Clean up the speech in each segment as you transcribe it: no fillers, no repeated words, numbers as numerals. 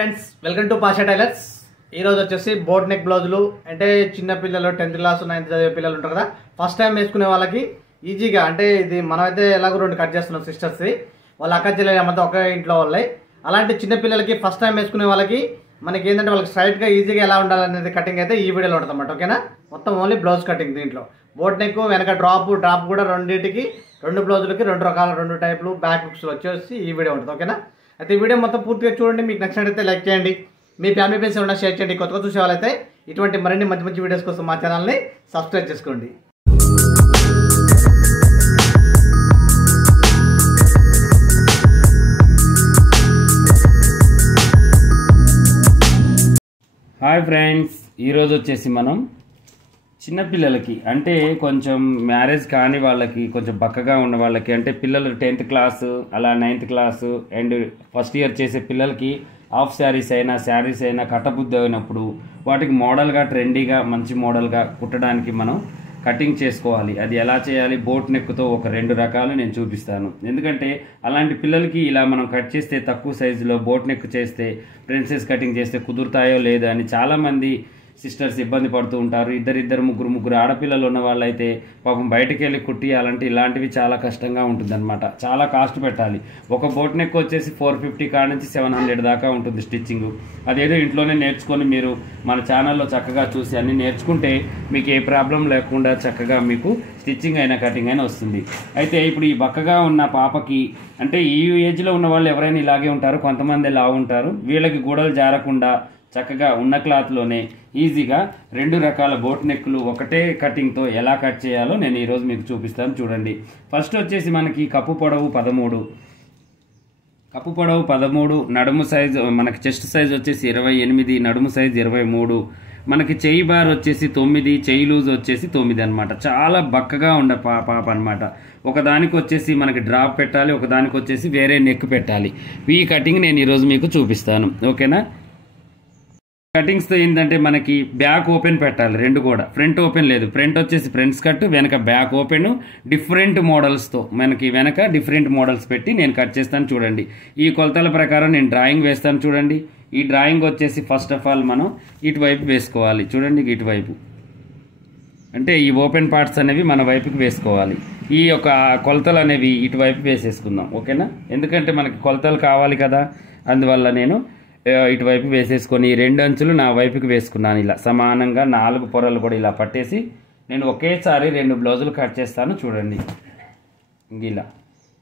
Friends welcome to Pasha tailors. ఈ రోజు వచ్చేసి బోట్ నెక్ బ్లౌజులు అంటే చిన్న పిల్లలు 10th క్లాస్ 9th చదివే పిల్లలు ఉంటారు కదా, ఫస్ట్ టైం వేసుకునే వాళ్ళకి ఈజీగా అంటే ఇది మనమైతే ఎలాగో 2 కట్ చేస్తున్నాం సిస్టర్స్ది, వాళ్ళ అక్క చెల్లెలంతా ఒకే ఇంట్లో వాళ్ళే. అలాంటి చిన్న పిల్లలకి ఫస్ట్ టైం వేసుకునే వాళ్ళకి మనకి ఏంటంటే వాళ్ళకి స్ట్రైట్గా ఈజీగా ఎలా ఉండాలనేది కటింగ్ అయితే ఈ వీడియోలో ఉంటుంది అన్నమాట. ఓకేనా, మొత్తం ఓన్లీ బ్లౌజ్ కటింగ్. దీంట్లో బోట్ నెక్ వెనక డ్రాప్ కూడా రెండింటికి 2 బ్లౌజులకి 2 రకాల 2 టైపులు బ్యాక్ బుక్స్ వచ్చేసి ఈ వీడియో ఉంటుంది. ఓకేనా, అయితే ఈ వీడియో మొత్తం పూర్తిగా చూడండి. మీకు నచ్చినట్లయితే లైక్ చేయండి, మీ ఫ్యామిలీ ఫ్రెండ్స్ ఏమైనా షేర్ చేయండి. కొత్తగా చూసే వాళ్ళైతే ఇటువంటి మరిన్ని మంచి మంచి వీడియోస్ కోసం మా ఛానల్ని సబ్స్క్రైబ్ చేసుకోండి. హాయ్ ఫ్రెండ్స్, ఈరోజు వచ్చేసి మనం చిన్నపిల్లలకి అంటే కొంచెం మ్యారేజ్ కాని వాళ్ళకి, కొంచెం బక్కగా ఉన్న వాళ్ళకి, అంటే పిల్లలు 10th క్లాసు అలా 9th class and first year చేసే పిల్లలకి హాఫ్ శారీస్ అయినా శారీస్ అయినా కట్టబుద్ధి అయినప్పుడు వాటికి మోడల్గా ట్రెండీగా మంచి మోడల్గా కుట్టడానికి మనం కటింగ్ చేసుకోవాలి. అది ఎలా చేయాలి, బోట్ నెక్తో ఒక 2 రకాలు నేను చూపిస్తాను. ఎందుకంటే అలాంటి పిల్లలకి ఇలా మనం కట్ చేస్తే తక్కువ సైజులో బోట్ నెక్ చేస్తే ప్రిన్సెస్ కటింగ్ చేస్తే కుదురుతాయో లేదో అని చాలామంది సిస్టర్స్ ఇబ్బంది పడుతూ ఉంటారు. ఇద్దరు ముగ్గురు ఆడపిల్లలు ఉన్న వాళ్ళైతే పాపం బయటకు వెళ్ళి కుట్టియాలంటే ఇలాంటివి చాలా కష్టంగా ఉంటుందన్నమాట. చాలా కాస్ట్ పెట్టాలి. ఒక బోట్ నెక్ వచ్చేసి 450 కాడ నుంచి 700 దాకా ఉంటుంది స్టిచ్చింగ్. అదేదో ఇంట్లోనే నేర్చుకొని మీరు మన ఛానల్లో చక్కగా చూసి అన్ని నేర్చుకుంటే మీకు ఏ ప్రాబ్లం లేకుండా చక్కగా మీకు స్టిచ్చింగ్ అయినా కటింగ్ అయినా వస్తుంది. అయితే ఇప్పుడు ఈ బక్కగా ఉన్న పాపకి అంటే ఈ ఏజ్లో ఉన్న వాళ్ళు ఎవరైనా ఇలాగే ఉంటారు, కొంతమంది లావు ఉంటారు. వీళ్ళకి గూడలు జారకుండా చక్కగా ఉన్న క్లాత్లోనే ఈజీగా 2 రకాల బోట్ నెక్కులు ఒకటే కటింగ్తో ఎలా కట్ చేయాలో నేను ఈరోజు మీకు చూపిస్తాను. చూడండి, ఫస్ట్ వచ్చేసి మనకి కప్పు పొడవు 13, నడుము సైజు మనకి చెస్ట్ సైజ్ వచ్చేసి 28, నడుము సైజు 23, మనకి చెయ్యి బార్ వచ్చేసి 9, చెయ్యి లూజ్ వచ్చేసి 9 అనమాట. చాలా బక్కగా ఉండే పాప అనమాట. ఒకదానికి వచ్చేసి మనకి డ్రాప్ పెట్టాలి, ఒకదానికి వచ్చేసి వేరే నెక్ పెట్టాలి. ఈ కటింగ్ నేను ఈరోజు మీకు చూపిస్తాను. ఓకేనా, కటింగ్స్తో ఏంటంటే మనకి బ్యాక్ ఓపెన్ పెట్టాలి, 2 కూడా. ఫ్రంట్ ఓపెన్ లేదు, ఫ్రంట్ వచ్చేసి ఫ్రంట్స్ కట్, వెనక బ్యాక్ ఓపెన్. డిఫరెంట్ మోడల్స్తో మనకి వెనక డిఫరెంట్ మోడల్స్ పెట్టి నేను కట్ చేస్తాను. చూడండి, ఈ కొలతల ప్రకారం నేను డ్రాయింగ్ వేస్తాను. చూడండి, ఈ డ్రాయింగ్ వచ్చేసి ఫస్ట్ ఆఫ్ ఆల్ మనం ఇటువైపు వేసుకోవాలి. చూడండి, ఇటువైపు అంటే ఈ ఓపెన్ పార్ట్స్ అనేవి మన వైపుకి వేసుకోవాలి. ఈ యొక్క కొలతలు అనేవి ఇటువైపు వేసేసుకుందాం. ఓకేనా, ఎందుకంటే మనకి కొలతలు కావాలి కదా, అందువల్ల నేను ఇటువైపు వేసేసుకొని 2 అంచులు నా వైపుకి వేసుకున్నాను. ఇలా సమానంగా 4 పొరలు కూడా ఇలా పట్టేసి నేను ఒకేసారి 2 బ్లౌజులు కట్ చేస్తాను. చూడండి,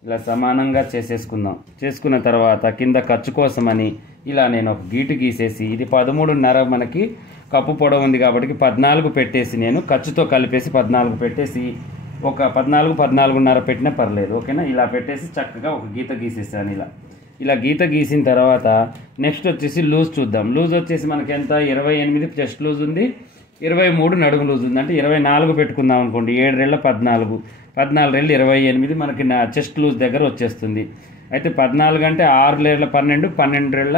ఇలా సమానంగా చేసేసుకుందాం. చేసుకున్న తర్వాత కింద ఖర్చు కోసమని ఇలా నేను ఒక గీటు గీసేసి, ఇది 13.5 మనకి కప్పు పొడవు ఉంది కాబట్టి 14 పెట్టేసి నేను ఖర్చుతో కలిపేసి 14 పెట్టేసి ఒక 14.5 పెట్టినా పర్లేదు. ఓకేనా, ఇలా పెట్టేసి చక్కగా ఒక గీత గీసేసాను. ఇలా గీత గీసిన తర్వాత నెక్స్ట్ వచ్చేసి లూజ్ చూద్దాం. లూజ్ వచ్చేసి మనకి ఎంత, 28 చెస్ట్ లూజ్ ఉంది, 23 నడుము లూజ్ ఉంది. అంటే 24 పెట్టుకుందాం అనుకోండి. 7 రెళ్ళ 14, 14 రెళ్ళు 28 మనకి నా చెస్ట్ లూజ్ దగ్గర వచ్చేస్తుంది. అయితే 14 అంటే 6 రెళ్ళ 12, 12 రెళ్ళ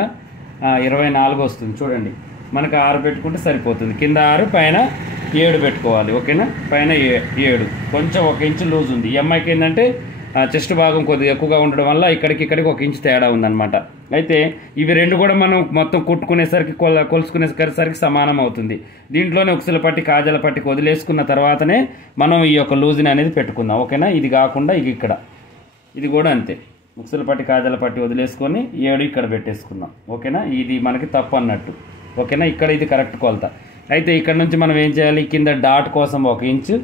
24 వస్తుంది. చూడండి, మనకు 6 పెట్టుకుంటే సరిపోతుంది. కింద 6 పైన 7 పెట్టుకోవాలి. ఓకేనా, పైన 7, కొంచెం 1 ఇంచు లూజ్ ఉంది. ఈ అమ్మాయికి ఏంటంటే చెస్ట్ భాగం కొద్దిగా ఎక్కువగా ఉండడం వల్ల ఇక్కడికి 1 ఇంచు తేడా ఉందన్నమాట. అయితే ఇవి 2 కూడా మనం మొత్తం కుట్టుకునేసరికి కొలుసుకునేసరికి సమానం అవుతుంది. దీంట్లోనే ఉక్సుల పట్టి కాజల పట్టికి వదిలేసుకున్న తర్వాతనే మనం ఈ యొక్క లూజ్ని అనేది పెట్టుకుందాం. ఓకేనా, ఇది కాకుండా ఇది కూడా అంతే. ఉక్సుల పట్టి కాజల పట్టి వదిలేసుకొని 7 ఇక్కడ పెట్టేసుకుందాం. ఓకేనా, ఇది మనకి తప్పు అన్నట్టు. ఓకేనా, ఇక్కడ ఇది కరెక్ట్ కొలత. అయితే ఇక్కడ నుంచి మనం ఏం చేయాలి, కింద డాట్ కోసం 1 ఇంచు,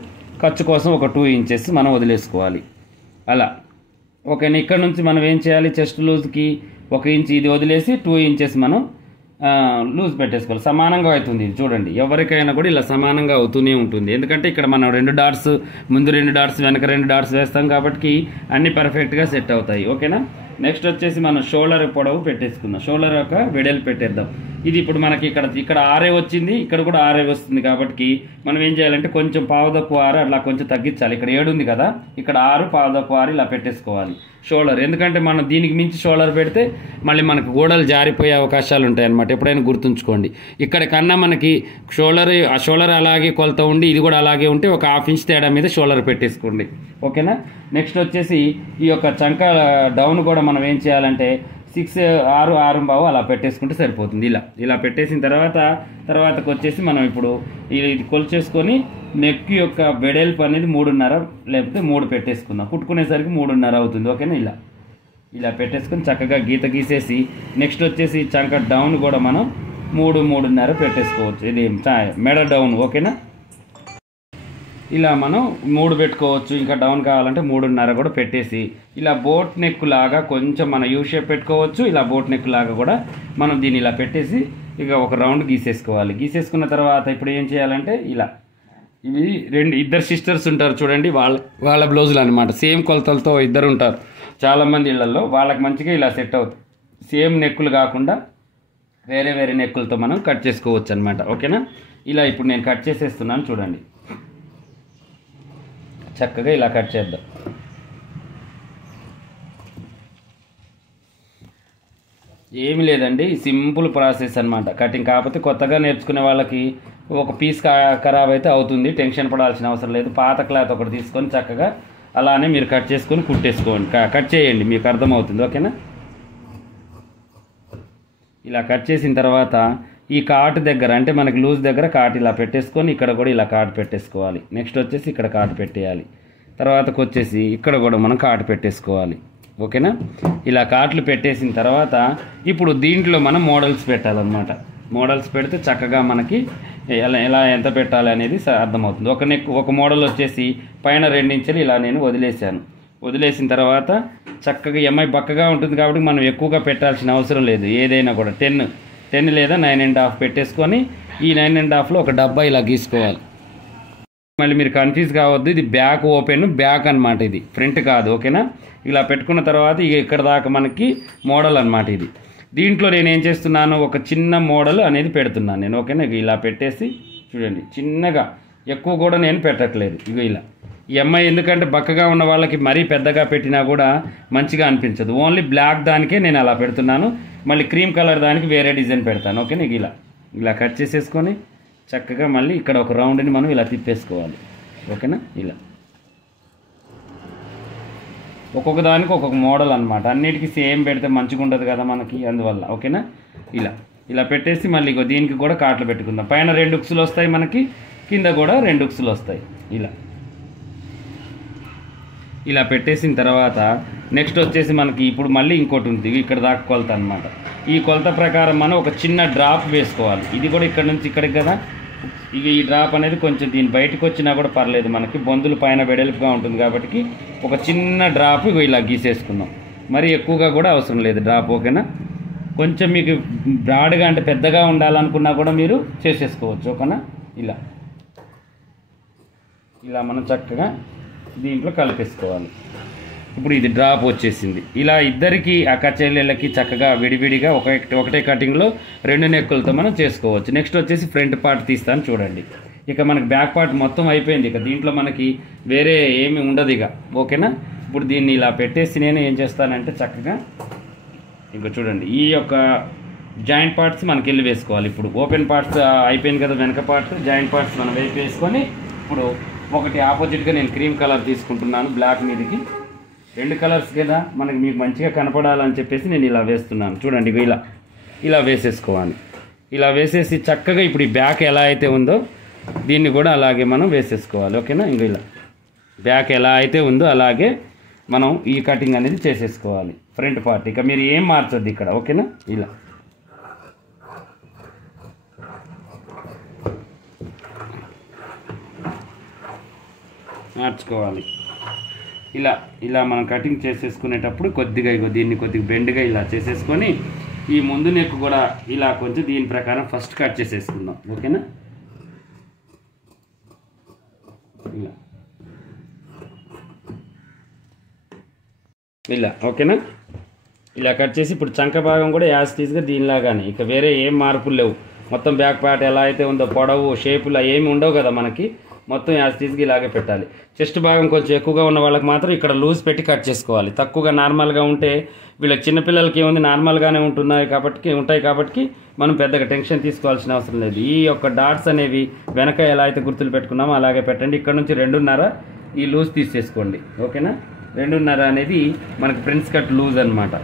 ఖర్చు కోసం ఒక 2 ఇంచెస్ మనం వదిలేసుకోవాలి. అలా ఓకేనా, ఇక్కడ నుంచి మనం ఏం చేయాలి, చెస్ట్ లూజ్కి 1 ఇంచ్ ఇది వదిలేసి 2 ఇంచెస్ మనం లూజ్ పెట్టేసుకోవాలి. సమానంగా అవుతుంది. ఇది చూడండి, ఎవరికైనా కూడా ఇలా సమానంగా అవుతూనే ఉంటుంది. ఎందుకంటే ఇక్కడ మనం 2 డాట్స్, ముందు 2 డాట్స్, వెనక 2 డాట్స్ వేస్తాం కాబట్టి అన్ని పర్ఫెక్ట్గా సెట్ అవుతాయి. ఓకేనా, నెక్స్ట్ వచ్చేసి మనం షోల్డర్ పొడవు పెట్టేసుకుందాం. షోల్డర్ యొక్క వెడల్పు పెట్టేద్దాం. ఇది ఇప్పుడు మనకి ఇక్కడ 6 వచ్చింది, ఇక్కడ కూడా 6 వస్తుంది కాబట్టి మనం ఏం చేయాలంటే కొంచెం పావుదక్కువ 6 అట్లా కొంచెం తగ్గించాలి. ఇక్కడ 7 ఉంది కదా, ఇక్కడ 6 పావుదక్కువ 6 ఇలా పెట్టేసుకోవాలి షోల్డర్. ఎందుకంటే మనం దీనికి మించి షోల్డర్ పెడితే మళ్ళీ మనకు గోడలు జారిపోయే అవకాశాలు ఉంటాయి అన్నమాట. ఎప్పుడైనా గుర్తుంచుకోండి. ఇక్కడ కన్నా మనకి షోల్డర్ అలాగే కొలత ఉండి ఇది కూడా అలాగే ఉంటే ఒక 1/2 ఇంచ్ తేడా మీద షోల్డర్ పెట్టేసుకోండి. ఓకేనా, నెక్స్ట్ వచ్చేసి ఈ యొక్క చంక డౌన్ కూడా మనం ఏం చేయాలంటే 6 బావు అలా పెట్టేసుకుంటే సరిపోతుంది. ఇలా పెట్టేసిన తర్వాతకు వచ్చేసి మనం ఇప్పుడు ఇది కొలిచేసుకొని నెక్ యొక్క వెడల్పు అనేది 3.5 లేకపోతే 3 పెట్టేసుకుందాం. కుట్టుకునేసరికి 3.5 అవుతుంది. ఓకేనా? ఇలా పెట్టేసుకొని చక్కగా గీసేసి నెక్స్ట్ వచ్చేసి చంక డౌన్ కూడా మనం 3.5 పెట్టేసుకోవచ్చు. ఇది మెడ డౌన్. ఓకేనా? ఇలా మనం 3 పెట్టుకోవచ్చు. ఇంకా డౌన్ కావాలంటే 3.5 కూడా పెట్టేసి ఇలా బోట్ నెక్ లాగా కొంచెం మన యూ షేప్ పెట్టుకోవచ్చు. ఇలా బోట్ నెక్ లాగా కూడా మనం దీన్ని ఇలా పెట్టేసి ఇక ఒక రౌండ్ గీసేసుకోవాలి. గీసేసుకున్న తర్వాత ఇప్పుడు ఏం చేయాలంటే ఇవి ఇద్దరు సిస్టర్స్ ఉంటారు చూడండి, వాళ్ళ బ్లౌజులు అనమాట. సేమ్ కొలతలతో ఇద్దరు ఉంటారు చాలామంది ఇళ్లలో. వాళ్ళకి మంచిగా ఇలా సెట్ అవుతుంది. సేమ్ నెక్కులు కాకుండా వేరే వేరే నెక్కులతో మనం కట్ చేసుకోవచ్చు అనమాట. ఓకేనా? ఇప్పుడు నేను కట్ చేసేస్తున్నాను చూడండి. చక్కగా ఇలా కట్ చేద్దాం. ఏమి లేదండి, సింపుల్ ప్రాసెస్ అనమాట కటింగ్. కాకపోతే కొత్తగా నేర్చుకునే వాళ్ళకి ఒక పీస్ ఖరాబ్ అయితే అవుతుంది, టెన్షన్ పడాల్సిన అవసరం లేదు. పాత క్లాత్ ఒకటి తీసుకొని చక్కగా అలానే మీరు కట్ చేసుకొని కుట్టేసుకోండి, కట్ చేయండి, మీకు అర్థమవుతుంది. ఓకేనా? ఇలా కట్ చేసిన తర్వాత ఈ కాటు దగ్గర అంటే మనకి లూజ్ దగ్గర కాటు ఇలా పెట్టేసుకొని ఇక్కడ కూడా ఇలా కాటు పెట్టేసుకోవాలి. నెక్స్ట్ వచ్చేసి ఇక్కడ కాటు పెట్టేయాలి. తర్వాతకు వచ్చేసి ఇక్కడ కూడా మనం కాటు పెట్టేసుకోవాలి. ఓకేనా? ఇలా కాట్లు పెట్టేసిన తర్వాత ఇప్పుడు దీంట్లో మనం మోడల్స్ పెట్టాలన్నమాట. మోడల్స్ పెడితే చక్కగా మనకి ఎలా ఎంత పెట్టాలి అనేది అర్థమవుతుంది. ఒక మోడల్ వచ్చేసి పైన 2 ఇంచులు ఇలా నేను వదిలేసాను. వదిలేసిన తర్వాత చక్కగా ఎంఐ బక్కగా ఉంటుంది కాబట్టి మనం ఎక్కువగా పెట్టాల్సిన అవసరం లేదు. ఏదైనా కూడా 10 లేదా 9.5 పెట్టేసుకొని ఈ 9.5లో ఒక డబ్బా ఇలా గీసుకోవాలి. మళ్ళీ మీరు కన్ఫ్యూజ్ కావద్దు, ఇది బ్యాక్ ఓపెన్ బ్యాక్ అనమాట, ఇది ఫ్రంట్ కాదు. ఓకేనా? ఇలా పెట్టుకున్న తర్వాత ఇక్కడ దాకా మనకి మోడల్ అనమాట ఇది. దీంట్లో నేను ఏం చేస్తున్నాను, ఒక చిన్న మోడల్ అనేది పెడుతున్నాను నేను. ఓకేనా? ఇలా పెట్టేసి చూడండి, చిన్నగా, ఎక్కువ కూడా నేను పెట్టట్లేదు. ఇలా ఈ ఎంఐ ఎందుకంటే బక్కగా ఉన్న వాళ్ళకి మరీ పెద్దగా పెట్టినా కూడా మంచిగా అనిపించదు. ఓన్లీ బ్లాక్ దానికే నేను అలా పెడుతున్నాను. మళ్ళీ క్రీమ్ కలర్ దానికి వేరే డిజైన్ పెడతాను. ఓకేనా? ఇలా కట్ చేసేసుకొని చక్కగా మళ్ళీ ఇక్కడ ఒక రౌండ్ని మనం ఇలా తిప్పేసుకోవాలి. ఓకేనా? ఒక్కొక్క దానికి ఒక్కొక్క మోడల్ అనమాట. అన్నిటికీ సేమ్ పెడితే మంచిగా ఉండదు కదా మనకి, అందువల్ల. ఓకేనా? ఇలా పెట్టేసి మళ్ళీ దీనికి కూడా కాట్లు పెట్టుకుందాం. పైన 2 ఉక్సులు వస్తాయి మనకి, కింద కూడా 2 ఉక్సులు వస్తాయి. ఇలా పెట్టేసిన తర్వాత నెక్స్ట్ వచ్చేసి మనకి ఇప్పుడు మళ్ళీ ఇంకోటి ఉంది, ఇక్కడ దాకా కొలత అనమాట. ఈ కొలత ప్రకారం మనం ఒక చిన్న డ్రాప్ వేసుకోవాలి. ఇది కూడా ఇక్కడ నుంచి ఇక్కడికి కదా, ఈ డ్రాప్ అనేది కొంచెం దీని బయటకు వచ్చినా కూడా పర్లేదు, మనకి బొందులు పైన వెడల్పుగా ఉంటుంది కాబట్టి ఒక చిన్న డ్రాప్ ఇలా గీసేసుకుందాం. మరి ఎక్కువగా కూడా అవసరం లేదు డ్రాప్. ఓకేనా? కొంచెం మీకు బ్రాడ్గా అంటే పెద్దగా ఉండాలనుకున్నా కూడా మీరు చేసేసుకోవచ్చు. ఓకేనా? ఇలా మనం చక్కగా దీంట్లో కలిపేసుకోవాలి. ఇప్పుడు ఇది డ్రాప్ వచ్చేసింది. ఇలా ఇద్దరికి అక్క చెల్లెళ్ళకి చక్కగా విడివిడిగా ఒకటే కటింగ్లో 2 నెక్కులతో మనం చేసుకోవచ్చు. నెక్స్ట్ వచ్చేసి ఫ్రంట్ పార్ట్ తీస్తాను చూడండి. ఇక మనకి బ్యాక్ పార్ట్ మొత్తం అయిపోయింది. ఇక దీంట్లో మనకి వేరే ఏమి ఉండదు ఇక. ఓకేనా? ఇప్పుడు దీన్ని ఇలా పెట్టేసి నేను ఏం చేస్తానంటే చక్కగా ఇంకా చూడండి, ఈ యొక్క జాయింట్ పార్ట్స్ మనకి వెళ్ళి వేసుకోవాలి. ఇప్పుడు ఓపెన్ పార్ట్స్ అయిపోయింది కదా, వెనక పార్ట్స్ జాయింట్ పార్ట్స్ మనం వేసుకొని ఇప్పుడు ఒకటి ఆపోజిట్గా నేను క్రీమ్ కలర్ తీసుకుంటున్నాను బ్లాక్ మీదకి. 2 కలర్స్ కదా మనకి మీకు మంచిగా కనపడాలని చెప్పేసి నేను ఇలా వేస్తున్నాను చూడండి. ఇలా వేసేసుకోవాలి. ఇలా వేసేసి చక్కగా ఇప్పుడు ఈ బ్యాక్ ఎలా అయితే ఉందో దీన్ని కూడా అలాగే మనం వేసేసుకోవాలి. ఓకేనా? ఇలా బ్యాక్ ఎలా అయితే ఉందో అలాగే మనం ఈ కటింగ్ అనేది చేసేసుకోవాలి ఫ్రంట్ పార్ట్. ఇక మీరు ఏం మార్చొద్దు ఇక్కడ. ఓకేనా? ఇలా మార్చుకోవాలి. ఇలా మనం కటింగ్ చేసేసుకునేటప్పుడు కొద్దిగా దీన్ని కొద్దిగా బెండ్గా ఇలా చేసేసుకొని ఈ ముందు నెక్ కూడా ఇలా కొంచెం దీని ప్రకారం ఫస్ట్ కట్ చేసేసుకుందాం. ఓకేనా? ఓకేనా? ఇలా కట్ చేసి ఇప్పుడు చంక భాగం కూడా యాస్టీస్గా దీనిలాగానే, ఇక వేరే ఏం మార్పులు లేవు. మొత్తం బ్యాక్ పార్ట్ ఎలా అయితే ఉందో పొడవు షేపులా ఏమి ఉండవు కదా మనకి, మొత్తం యాస్టీస్గా ఇలాగే పెట్టాలి. చెస్ట్ భాగం కొంచెం ఎక్కువగా ఉన్న వాళ్ళకి మాత్రం ఇక్కడ లూజ్ పెట్టి కట్ చేసుకోవాలి. తక్కువగా నార్మల్గా ఉంటే వీళ్ళకి చిన్నపిల్లలకి ఏముంది నార్మల్గానే ఉంటాయి కాబట్టి మనం పెద్దగా టెన్షన్ తీసుకోవాల్సిన అవసరం లేదు. ఈ యొక్క డాట్స్ అనేవి వెనక ఎలా అయితే గుర్తులు పెట్టుకున్నామో అలాగే పెట్టండి. ఇక్కడ నుంచి 2.5 ఈ లూజ్ తీసేసుకోండి. ఓకేనా? 2.5 అనేది మనకి ప్రిన్స్ కట్ లూజ్ అనమాట.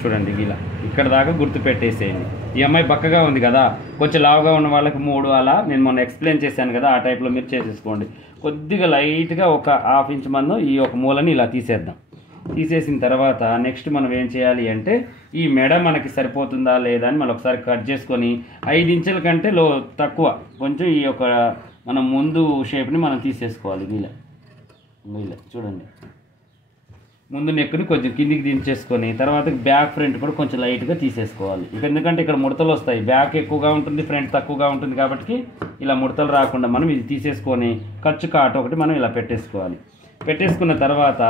చూడండి ఇలా ఇక్కడ దాకా గుర్తు పెట్టేసేయండి. ఈ అమ్మాయి బక్కగా ఉంది కదా, కొంచెం లావుగా ఉన్న వాళ్ళకి 3 అలా నేను మొన్న ఎక్స్ప్లెయిన్ చేశాను కదా, ఆ టైప్లో మీరు చేసేసుకోండి. కొద్దిగా లైట్గా ఒక ½ ఇంచ్ మందం ఈ ఒక మూలని ఇలా తీసేద్దాం. తీసేసిన తర్వాత నెక్స్ట్ మనం ఏం చేయాలి అంటే ఈ మెడ మనకి సరిపోతుందా లేదా అని మనం ఒకసారి కట్ చేసుకొని 5 ఇంచుల కంటే తక్కువ కొంచెం ఈ యొక్క మనం ముందు షేప్ని మనం తీసేసుకోవాలి. వీళ్ళ చూడండి, ముందు నెక్కుని కొంచెం కిందికి దించేసుకొని తర్వాత బ్యాక్ ఫ్రంట్ కూడా కొంచెం లైట్గా తీసేసుకోవాలి. ఎందుకంటే ఇక్కడ ముడతలు వస్తాయి, బ్యాక్ ఎక్కువగా ఉంటుంది, ఫ్రంట్ తక్కువగా ఉంటుంది కాబట్టి ఇలా ముడతలు రాకుండా మనం ఇది తీసేసుకొని ఖర్చు కాటు ఒకటి మనం ఇలా పెట్టేసుకోవాలి. పెట్టేసుకున్న తర్వాత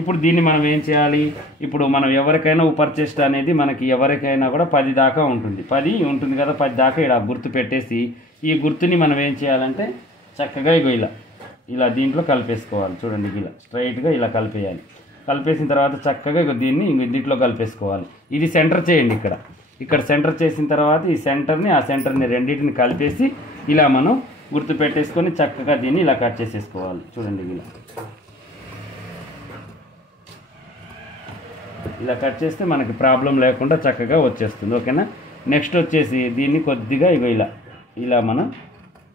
ఇప్పుడు దీన్ని మనం ఏం చేయాలి, ఇప్పుడు మనం ఎవరికైనా పర్చేస్ట్ అనేది మనకి ఎవరికైనా కూడా 10 దాకా ఉంటుంది. 10 ఉంటుంది కదా, 10 దాకా ఇలా గుర్తు పెట్టేసి ఈ గుర్తుని మనం ఏం చేయాలంటే చక్కగా ఇలా దీంట్లో కలిపేసుకోవాలి. చూడండి, ఇలా స్ట్రైట్గా ఇలా కలిపేయాలి. కలిపేసిన తర్వాత చక్కగా దీన్ని దీంట్లో కలిపేసుకోవాలి. ఇది సెంటర్ చేయండి. ఇక్కడ సెంటర్ చేసిన తర్వాత ఈ సెంటర్ని ఆ సెంటర్ని రెండింటిని కలిపేసి ఇలా మనం గుర్తు పెట్టేసుకొని చక్కగా దీన్ని ఇలా కట్ చేసేసుకోవాలి. చూడండి, ఇలా కట్ చేస్తే మనకి ప్రాబ్లం లేకుండా చక్కగా వచ్చేస్తుంది. ఓకేనా. నెక్స్ట్ వచ్చేసి దీన్ని కొద్దిగా ఇలా మనం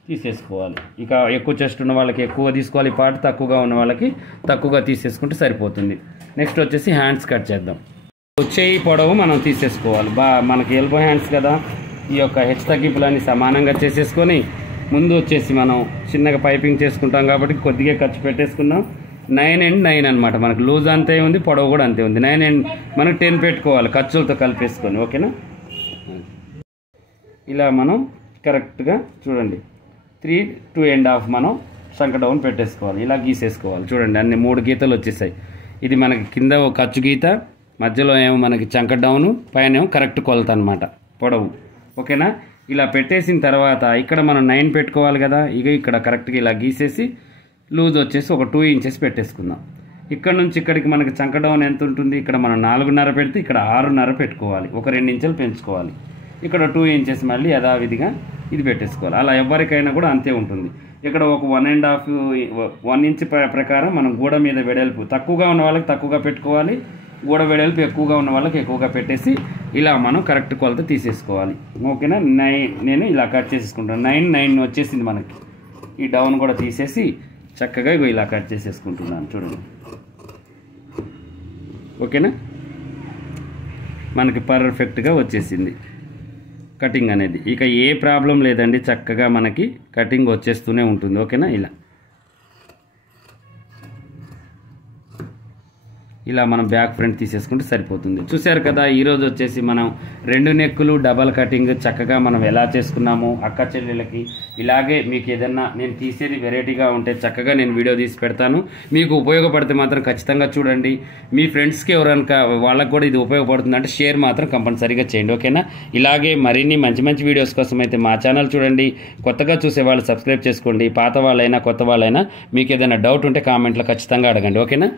తీసేసుకోవాలి. ఇక ఎక్కువ చెస్ట్ ఉన్న వాళ్ళకి ఎక్కువ తీసుకోవాలి పార్ట్, తక్కువగా ఉన్న వాళ్ళకి తక్కువగా తీసేసుకుంటే సరిపోతుంది. నెక్స్ట్ వచ్చేసి హ్యాండ్స్ కట్ చేద్దాం. చేయి పొడవు మనం తీసేసుకోవాలి. మనకి ఎల్బో హ్యాండ్స్ కదా, ఈ యొక్క హెచ్చు తగ్గింపులన్నీ సమానంగా చేసేసుకొని ముందు వచ్చేసి మనం చిన్నగా పైపింగ్ చేసుకుంటాం కాబట్టి కొద్దిగా ఖర్చు పెట్టేసుకుందాం. 9 and 9 అనమాట. మనకు లూజ్ అంతే ఉంది, పొడవు కూడా అంతే ఉంది. 9 and మనకు 10 పెట్టుకోవాలి ఖర్చులతో కలిపేసుకొని. ఓకేనా. ఇలా మనం కరెక్ట్గా చూడండి 3, 2.5 మనం సంక డౌన్ పెట్టేసుకోవాలి. ఇలా గీసేసుకోవాలి. చూడండి, అన్ని 3 గీతలు వచ్చేసాయి. ఇది మనకి కింద ఖర్చు గీత, మధ్యలో ఏమో మనకి చంక డౌను, పైన ఏమో కరెక్ట్ కొలత అనమాట పొడవు. ఓకేనా. ఇలా పెట్టేసిన తర్వాత ఇక్కడ మనం 9 పెట్టుకోవాలి కదా, ఇక్కడ కరెక్ట్గా ఇలా గీసేసి లూజ్ వచ్చేసి ఒక 2 ఇంచెస్ పెట్టేసుకుందాం. ఇక్కడ నుంచి ఇక్కడికి మనకి చంక డౌన్ ఎంత ఉంటుంది, ఇక్కడ మనం 4.5 పెడితే ఇక్కడ 6.5 పెట్టుకోవాలి. ఒక 2 ఇంచులు పెంచుకోవాలి. ఇక్కడ 2 ఇంచెస్ మళ్ళీ యథావిధిగా ఇది పెట్టేసుకోవాలి. అలా ఎవరికైనా కూడా అంతే ఉంటుంది. ఇక్కడ ఒక 1 ఇంచ్ ప్రకారం మనం గూడ మీద వెడల్పు తక్కువగా ఉన్న వాళ్ళకి తక్కువగా పెట్టుకోవాలి, గూడ వెడల్పు ఎక్కువగా ఉన్న వాళ్ళకి ఎక్కువగా పెట్టేసి ఇలా మనం కరెక్ట్ కొలత తీసేసుకోవాలి. ఓకేనా. 9 నేను ఇలా కట్ చేసేసుకుంటాను. 9 వచ్చేసింది మనకి. ఈ డౌన్ కూడా తీసేసి చక్కగా ఇలా కట్ చేసేసుకుంటున్నాను. చూడండి, ఓకేనా. మనకి పర్ఫెక్ట్గా వచ్చేసింది కటింగ్ అనేది. ఇక ఏ ప్రాబ్లం లేదండి, చక్కగా మనకి కటింగ్ వచ్చేస్తూనే ఉంటుంది. ఓకేనా. ఇలా మనం బ్యాక్ ఫ్రంట్ తీసేసుకుంటే సరిపోతుంది. చూశారు కదా, ఈరోజు వచ్చేసి మనం 2 నెక్కులు డబల్ కటింగ్ చక్కగా మనం ఎలా చేసుకున్నాము అక్క చెల్లెళ్ళకి. ఇలాగే మీకు ఏదన్నా నేను తీసేది వెరైటీగా ఉంటే చక్కగా నేను వీడియో తీసి పెడతాను. మీకు ఉపయోగపడితే మాత్రం ఖచ్చితంగా చూడండి. మీ ఫ్రెండ్స్కి ఎవరైనా వాళ్ళకి కూడా ఇది ఉపయోగపడుతుంది అంటే షేర్ మాత్రం కంపల్సరీగా చేయండి. ఓకేనా. ఇలాగే మరిన్ని మంచి వీడియోస్ కోసం అయితే మా ఛానల్ చూడండి. కొత్తగా చూసే వాళ్ళు సబ్స్క్రైబ్ చేసుకోండి. పాత వాళ్ళైనా కొత్త వాళ్ళైనా మీకు ఏదైనా డౌట్ ఉంటే కామెంట్లో ఖచ్చితంగా అడగండి. ఓకేనా.